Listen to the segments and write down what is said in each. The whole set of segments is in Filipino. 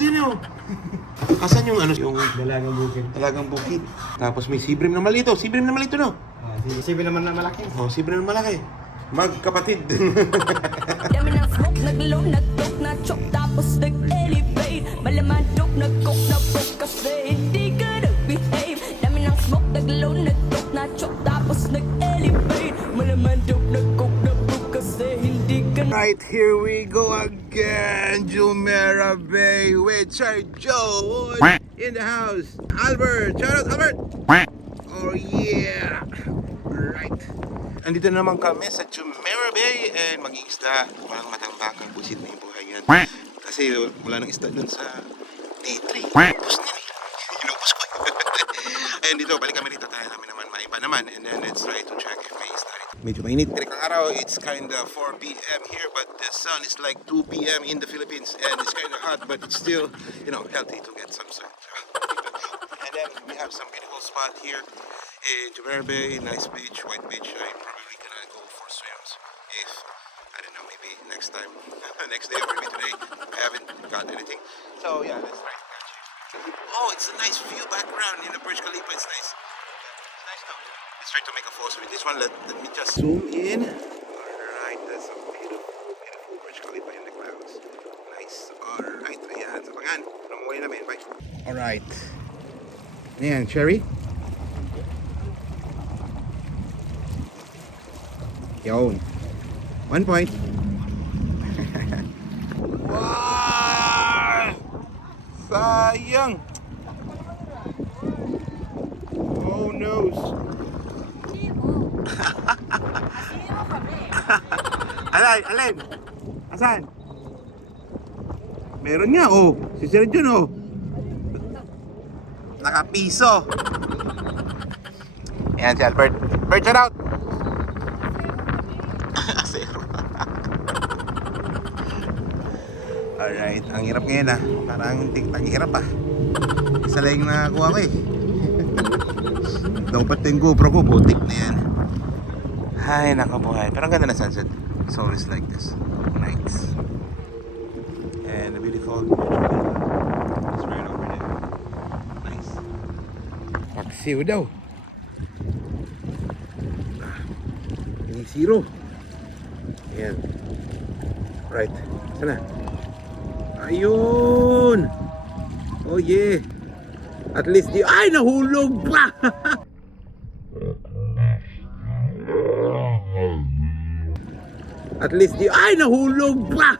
din oh. Asan yung ano? Yung Dalagang bukid. talagang bukid. Tapos may sibrim na malito. Sibrim na malito, no? Sibi naman na malaki. Oh, sibrim na malaki. Magkapatid. Dami ng smoke, naglaw, nag-talk, na-chok, tapos nag-elevate. Malamadok, nag-cook, na-broke kasi hindi ka nag-behave. Dami ng smoke, naglaw, nag-talk, na-chok, tapos nag-elevate. Malamadok, nag-cook, na-broke kasi hindi ka Right, here we go again. Jumeirah Bay with Sir Joe in the house. Albert, shout out Albert. Oh yeah. Right. Andito na naman kami sa Jumeirah Bay and mag-iisda. Walang matambakang busit na yung buhay yan. Kasi wala nang isda dun sa D3. Ubus na nila. Inubos ko. And dito, balik kami rito. Tayo namin naman maiba naman. And then let's try to check if may isda rito. Medyo mainit. Tirik ang araw. It's kinda 4 p.m. here, but the sun is like 2 p.m. in the Philippines. And it's kinda hot, but it's still, you know, healthy to get some sun. And then we have some beautiful spot here in Jumeirah Bay. Nice beach, white beach. I'm probably gonna go for swims if, I don't know, maybe next time, next day or maybe today. I haven't got anything. So yeah, let's try to catch it. Oh, it's a nice view background in the Burj Khalifa. It's nice. It's nice though. Let's try to make a photo with this one. Let me just zoom in. Alright, that's a beautiful, beautiful Burj Khalifa in the clouds. Nice. Alright, ayan. Sa pangan. Namuhay namin. Bye. Alright. Ayan, Cherry. Yun. 1 point. Wow! Sayang! Oh no! Alin? Asan? Meron nga, oh. Si Sir John, oh. Nakapiso. Ayan si Albert. Albert, shout out! Zero. Alright, ang hirap ngayon ah. Parang hirap ah. Isa lang yung nakakuha ko eh. Dapat yung GoPro ko, butik na yan. Ay, nakabuhay. Pero ang ganda na sunset. It's always like this. Nice. And the beautiful it's right over there. Nice. Paksiw daw. Ini zero. Ayan. Right. Sana. Ayun. Oh yeah. At least di... Ay, nahulog pa! At least di... Ay, nahulog pa!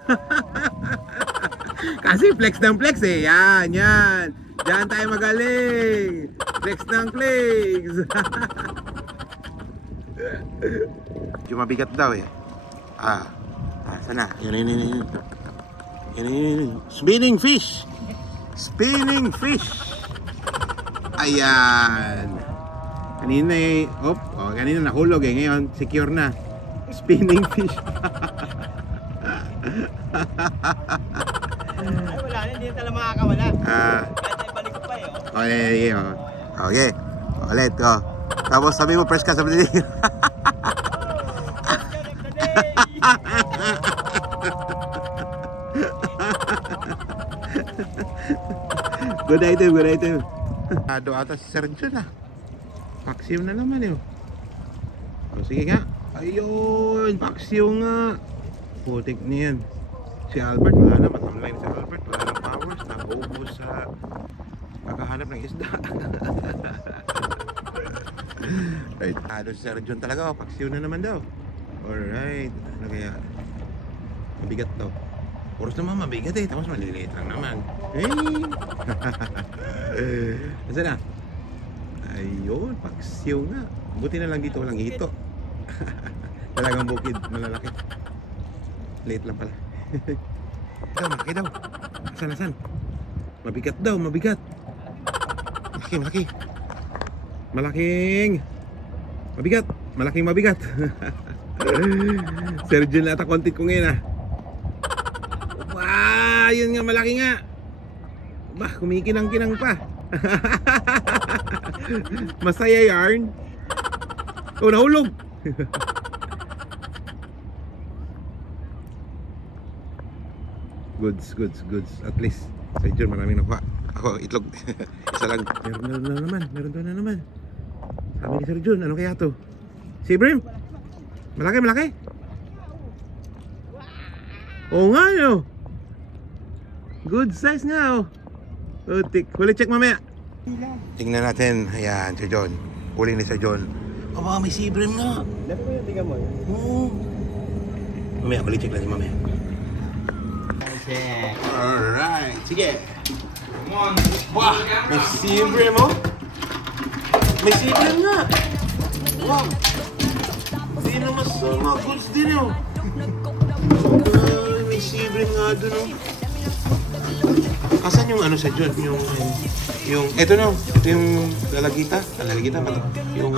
Kasi flex ng flex eh. Yan, yan. Diyan tayo magaling. Flex ng flex. Yung mabigat daw eh. Sana. Yun. Spinning fish. Spinning fish. Ayan. Kanina eh. Kanina nahulog eh. Ngayon, secure na. Spinning fish. Ay, wala na. Hindi na talaga makakawala. Kahit ay balik ko pa eh. Okay. Ulit. Tapos sabi mo, fresh ka sa balik. Good item. Do ata si Sir John ah. Paksiw na naman eh. Sige nga. Ayun, paksiw nga. Putik niyan. Si Albert, wala na. Matamlay na si Albert. Wala na powers. Naubos sa paghahanap ng isda. Right. Do si Sir John talaga. Paksiw na naman daw. Alright. Ano kaya? Mabigat daw. Puros naman mabigat eh. Tapos maliliit lang naman. Hey! Nasaan na? Ayun, paksiw nga. Buti na lang dito walang hito. Talagang bukid, malalaki. Late lang pala. Malaki daw. Asan? Mabigat daw, mabigat. Malaki. Malaking. Malaking mabigat. Sir John ata content ko ngayon ah. Yun nga, malaki nga. Bah, kumikinang-kinang pa. Masaya yarn. Oh, nahulog. Goods. At least Sa John, maraming nakuha. Ako, itlog. Isa lang. Meron na naman. Meron na naman. Sabi ni Sir John, ano kaya to? Si Ibrahim? Malaki, malaki. Oo nga yun. Good size nga oh. Utik. Huli check mamaya. Tingnan natin. Ayan, Sir John. Huli ni Sir John. Oh, baka may si Ibrahim nga. Dapat ko yung tingnan mo. Oo. Mamaya, huli check natin mamaya. Check. Alright. Sige. Come on. Wah! May si Ibrahim oh. May si Ibrahim nga. Wow. Hindi na masama. Goods din oh. Ay, may si Ibrahim nga dun oh. Asan yung ano sa John? Yung, eto no. Ito yung lalagita. Lalagita ba ito? Yung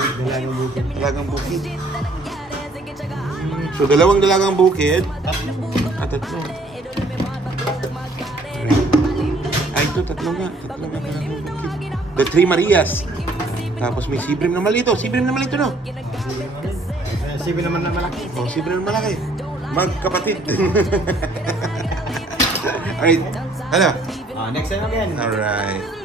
dalagang bukid. So, dalawang dalagang bukid. At tatlo. Ay, ito, tatlo nga. Tatlo nga dalagang bukid. The Three Marias. Tapos may sibrim na malito. Sibrim na malito, no? Sibin naman na malaki. Oh, sibrim na malaki. Magkapatid. Alright. Ano? Next time again. Alright.